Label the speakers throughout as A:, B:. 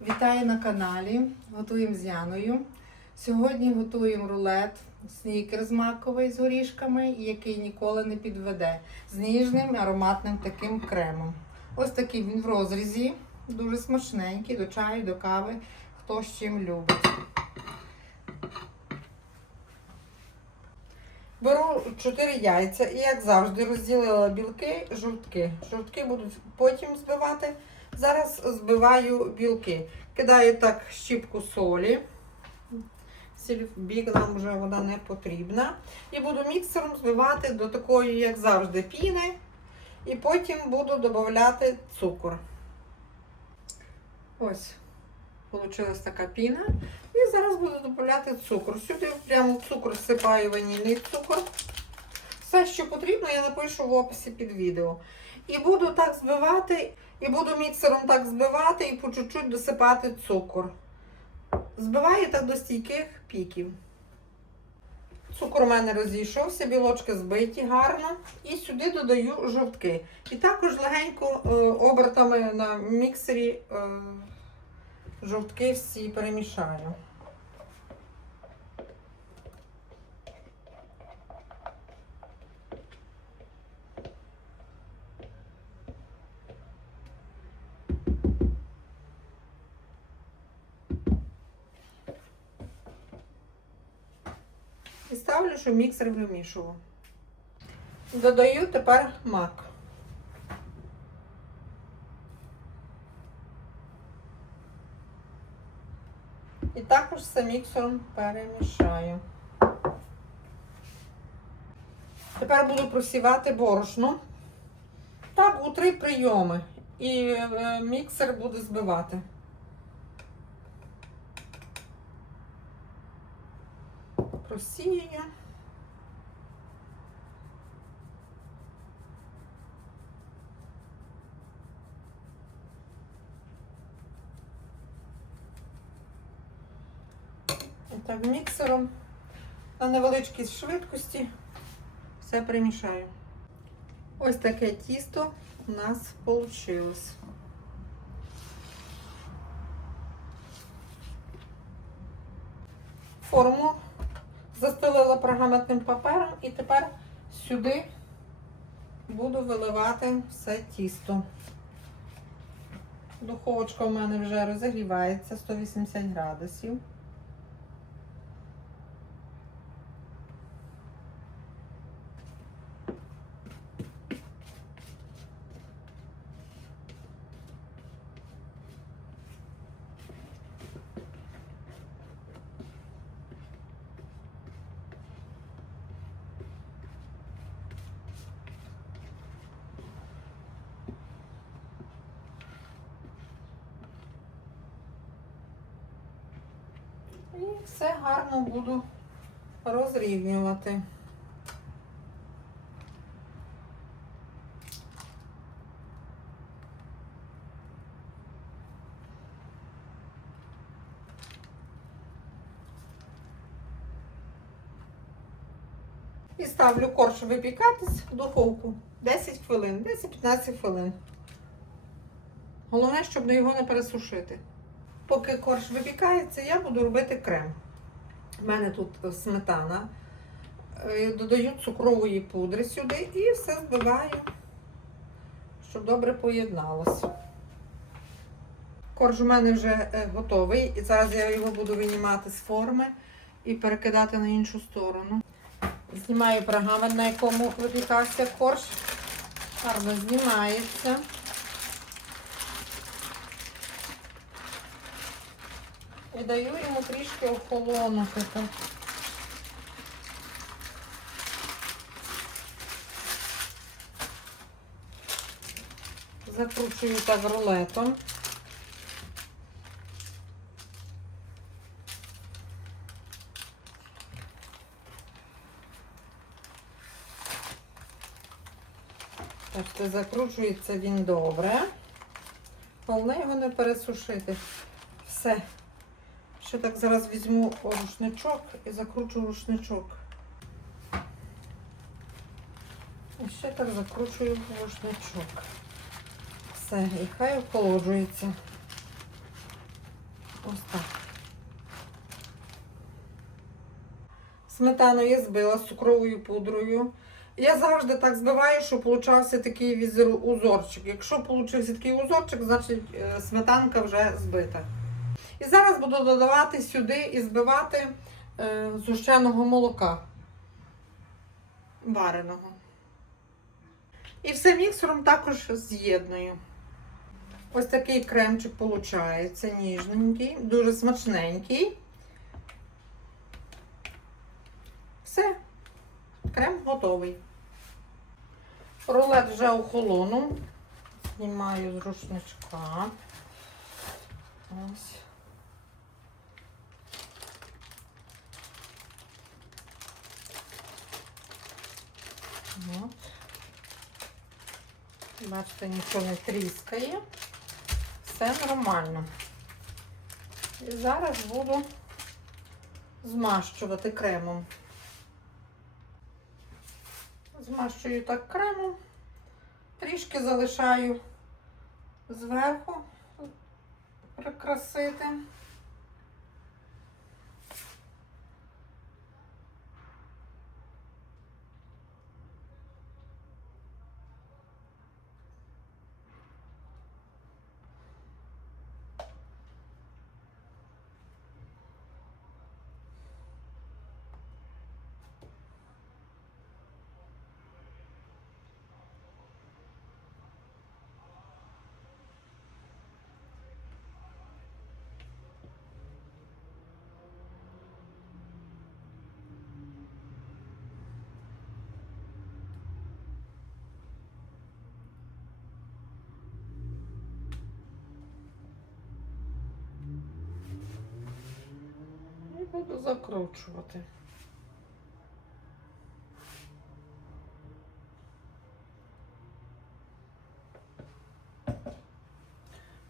A: Вітаю на каналі. Готуємо з Яною. Сьогодні готуємо рулет снікерс маковий з горішками, який ніколи не підведе, з ніжним ароматним таким кремом. Ось такий він в розрізі, дуже смачненький, до чаю, до кави, хто з чим любить. Беру 4 яйця і, як завжди, розділила білки, жовтки. Жовтки будуть потім збивати. Зараз збиваю білки. Кидаю так щіпку солі. Бік нам вже вода не потрібна. І буду міксером збивати до такої, як завжди, піни. І потім буду додати цукор. Ось, вийшла така піна. І зараз буду додати цукор. Сюди прямо цукор всипаю ванільний цукор. Все, що потрібно, я напишу в описі під відео. І буду так збивати, і буду міксером так збивати і по чуть-чуть досипати цукор. Збиваю так до стійких піків. Цукор у мене розійшовся, білочки збиті гарно. І сюди додаю жовтки. І також легенько е, обертами на міксері е, жовтки всі перемішаю. Ставлю, щоб міксер вимішував. Додаю тепер мак. І також все міксером перемішаю. Тепер буду просівати борошно. Так, у три прийоми. І е, міксер буде збивати. Просію. І так, міксером на невеличкій швидкості все перемішаю. Ось таке тісто у нас вийшло. Форму застелила пергаментним папером і тепер сюди буду виливати все тісто. Духовочка в мене вже розігрівається 180 градусів. І все гарно буду розрівнювати. І ставлю корж випікатись в духовку 10 хвилин, 10-15 хвилин. Головне, щоб його не пересушити. Поки корж випікається, я буду робити крем. У мене тут сметана. Е, Додаю цукрової пудри сюди і все збиваю, щоб добре поєдналося. Корж у мене вже е, готовий. І зараз я його буду винімати з форми і перекидати на іншу сторону. Знімаю пергамент, на якому випікався корж. Гарно знімається. І даю йому трішки охолонути. Закручую так рулетом. Так що закручується він добре. Головне його не пересушити. Все. Ще так зараз візьму рушничок і закручу рушничок. І ще так закручую рушничок. Все, і хай охолоджується. Ось так. Сметану я збила з цукровою пудрою. Я завжди так збиваю, щоб получався такий візер узорчик. Якщо получився такий узорчик, значить е, сметанка вже збита. І зараз буду додавати сюди і збивати е, згущеного молока вареного. І все міксером також з'єдную. Ось такий кремчик виходить, ніжненький, дуже смачненький. Все, крем готовий. Рулет вже охолонув. Знімаю з рушничка. Ось. От. Бачите, нічого не тріскає. Все нормально. І зараз буду змащувати кремом. Змащую так кремом, трішки залишаю зверху прикрасити. Буду закручувати.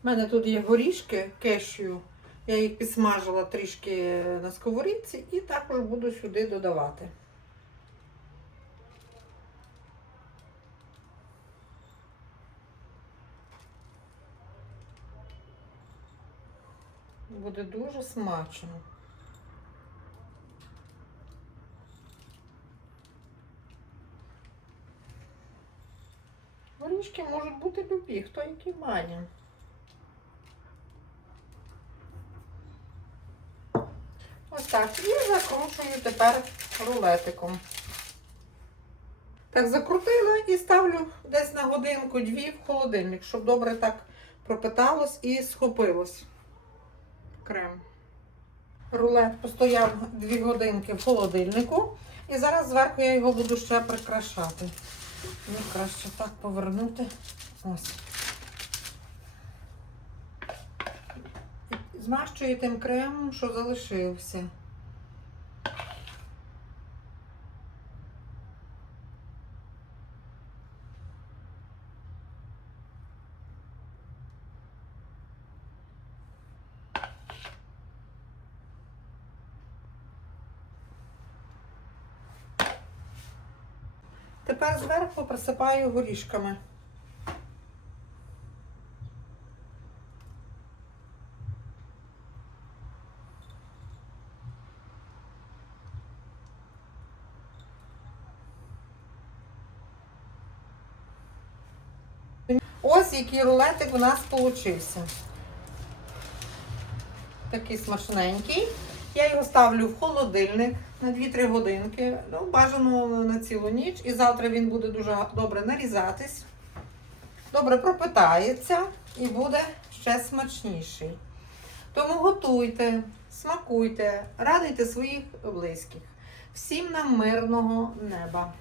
A: У мене тут є горішки кешю. Я їх підсмажила трішки на сковорідці і також буду сюди додавати. Буде дуже смачно. Горішки можуть бути любі, хто які має. Ось так. І закручую тепер рулетиком. Так, закрутила і ставлю десь на годинку-дві в холодильник, щоб добре так пропиталось і схопилось крем. Рулет постояв 2 годинки в холодильнику. І зараз зверху я його буду ще прикрашати. Мені краще так повернути. Ось. Змащую тим кремом, що залишився. Тепер зверху присипаю горішками. Ось який рулетик у нас получився. Такий смачненький. Я його ставлю в холодильник на 2-3 годинки. Ну, бажано на цілу ніч. І завтра він буде дуже добре нарізатись. Добре пропитається і буде ще смачніший. Тому готуйте, смакуйте, радуйте своїх близьких. Всім нам мирного неба!